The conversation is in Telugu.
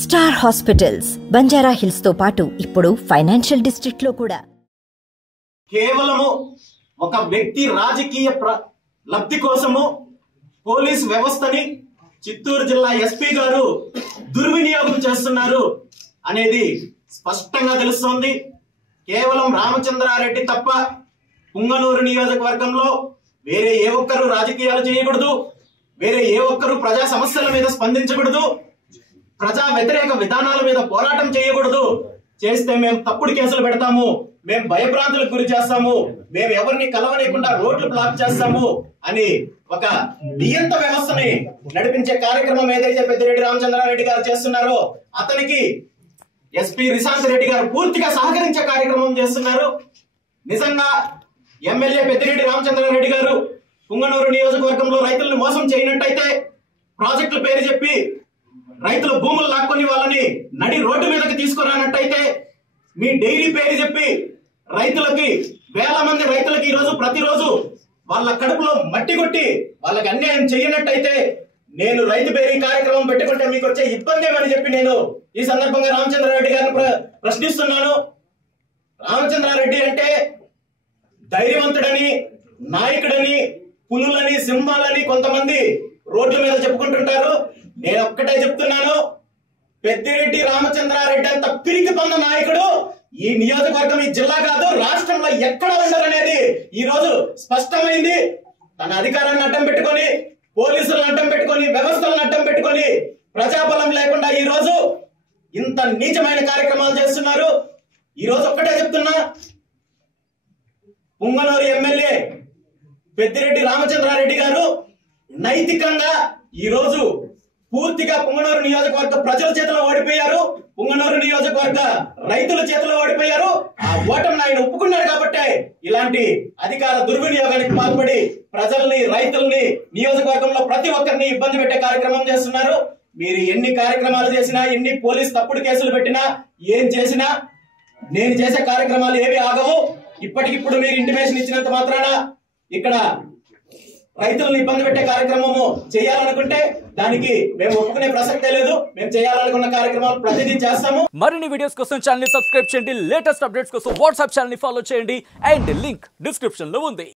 స్టార్ హాస్పిటల్స్ బంజారా హిల్స్ తో పాటు ఇప్పుడు ఫైనాన్షియల్ డిస్ట్రిక్ట్ లో కూడా కేవలము ఒక వ్యక్తి రాజకీయ లబ్ధి కోసము పోలీస్ వ్యవస్థని చిత్తూరు జిల్లా ఎస్పీ గారు దుర్వినియోగం చేస్తున్నారు అనేది స్పష్టంగా తెలుస్తోంది. కేవలం రామచంద్రారెడ్డి తప్ప పుంగనూరు నియోజకవర్గంలో వేరే ఏ ఒక్కరు రాజకీయాలు చేయకూడదు, వేరే ఏ ఒక్కరు ప్రజా సమస్యల మీద స్పందించకూడదు, ప్రజా వ్యతిరేక విధానాల మీద పోరాటం చేయకూడదు. చేస్తే మేము తప్పుడు కేసులు పెడతాము, మేము భయభ్రాంతులకు గురి చేస్తాము, మేము ఎవరిని కలవలేకుండా రోడ్లు బ్లాక్ చేస్తాము అని ఒక నియంత వ్యవస్థని నడిపించే కార్యక్రమం ఏదైతే పెద్దిరెడ్డి రామచంద్రారెడ్డి గారు చేస్తున్నారో అతనికి ఎస్పీ రిశాంత్ రెడ్డి గారు పూర్తిగా సహకరించే కార్యక్రమం చేస్తున్నారు. నిజంగా ఎమ్మెల్యే పెద్దిరెడ్డి రామచంద్రారెడ్డి గారు పుంగనూరు నియోజకవర్గంలో రైతులను మోసం చేయనట్టయితే, ప్రాజెక్టుల పేరు చెప్పి రైతుల భూములు లాక్కొని వాళ్ళని నడి రోడ్డు మీదకి తీసుకురానట్టయితే, మీ డైరీ పేరు చెప్పి రైతులకి వేల మంది రైతులకి ఈరోజు ప్రతిరోజు వాళ్ళ కడుపులో మట్టి కొట్టి వాళ్ళకి అన్యాయం చేయనట్టయితే, నేను రైతు బేరీ కార్యక్రమం పెట్టుకుంటే మీకు వచ్చే ఇబ్బంది ఏమని చెప్పి నేను ఈ సందర్భంగా రామచంద్రారెడ్డి గారిని ప్రశ్నిస్తున్నాను. రామచంద్రారెడ్డి అంటే ధైర్యవంతుడని, నాయకుడని, పులులని, సింహాలని కొంతమంది రోడ్ల మీద చెప్పుకుంటుంటారు. నేను ఒక్కటే చెప్తున్నాను, పెద్దిరెడ్డి రామచంద్రారెడ్డి అంత పిరికి పొంద నాయకుడు ఈ నియోజకవర్గం, ఈ జిల్లా కాదు రాష్ట్రంలో ఎక్కడ ఉండరనేది ఈ రోజు స్పష్టమైంది. తన అధికారాన్ని అడ్డం పెట్టుకొని, పోలీసులను అడ్డం పెట్టుకొని, వ్యవస్థలను అడ్డం పెట్టుకొని, ప్రజాబలం లేకుండా ఈ రోజు ఇంత నీచమైన కార్యక్రమాలు చేస్తున్నారు. ఈ రోజు ఒక్కటే చెప్తున్నా, పుంగనూరు ఎమ్మెల్యే పెద్దిరెడ్డి రామచంద్రారెడ్డి గారు నైతికంగా ఈ రోజు పూర్తిగా పుంగనూరు నియోజకవర్గ ప్రజల చేతిలో ఓడిపోయారు, పుంగనూరు నియోజకవర్గ రైతుల చేతిలో ఓడిపోయారు. ఆ ఓటమిని ఆయన ఒప్పుకున్నాడు కాబట్టి ఇలాంటి అధికార దుర్వినియోగానికి పాల్పడి ప్రజల్ని, రైతుల్ని, నియోజకవర్గంలో ప్రతి ఒక్కరిని ఇబ్బంది పెట్టే కార్యక్రమం చేస్తున్నారు. మీరు ఎన్ని కార్యక్రమాలు చేసినా, ఎన్ని పోలీస్ తప్పుడు కేసులు పెట్టినా, ఏం చేసినా నేను చేసే కార్యక్రమాలు ఏవి ఆగవు. ఇప్పటికిప్పుడు మీరు ఇంటిమేషన్ ఇచ్చినంత మాత్రాన ఇక్కడ రైతులను ఇబ్బంది పెట్టే కార్యక్రమము చేయాలనుకుంటే దానికి మేము ఒప్పుకునే ప్రసక్తే లేదు. మేము చేయాలనుకున్న కార్యక్రమాలు ప్రతిదీ చేస్తాము. మరిన్ని వీడియోస్ కోసం ఛానల్ ని సబ్స్క్రైబ్ చేయండి, లేటెస్ట్ అప్డేట్స్ కోసం వాట్సాప్ ఛానల్ ని ఫాలో చేయండి అండ్ లింక్ డిస్క్రిప్షన్ లో ఉంది.